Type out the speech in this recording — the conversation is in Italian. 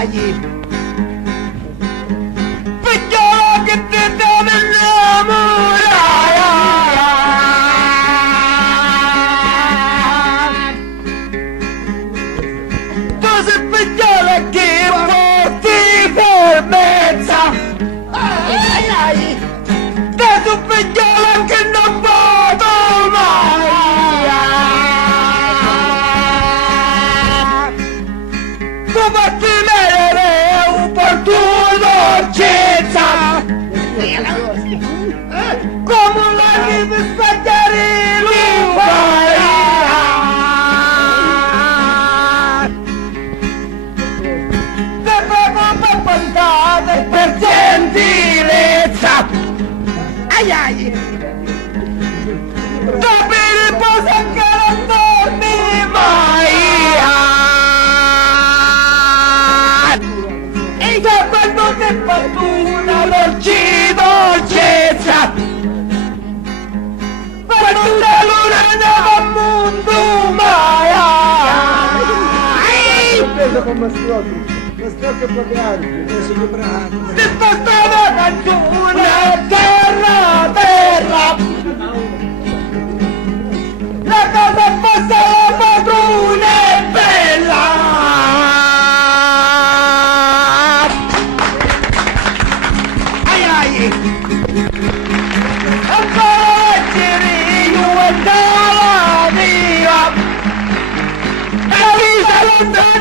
ai. Figliola che ti deve innamorare. Tu sei figliola che porti fermezza. Ai ai. Te tu figliola che non vado mai. Tu fatti vedere un po' tu dolcezza. Come la devi spagliare l'uvaria. Te proprio puntate per gentilezza. Ai ai. Dopo riposa che non dormi mai. E da quando ti è fatto una dolcezza. Per tutta l'ora andiamo al mondo mai. Preso con Mastrocco è bravo, adesso è bravo. Si spostava la canzone, terra, terra. La casa passa la padrona è bella. Ai ai. Ancora leggere io e dalla via. E la vita lontana.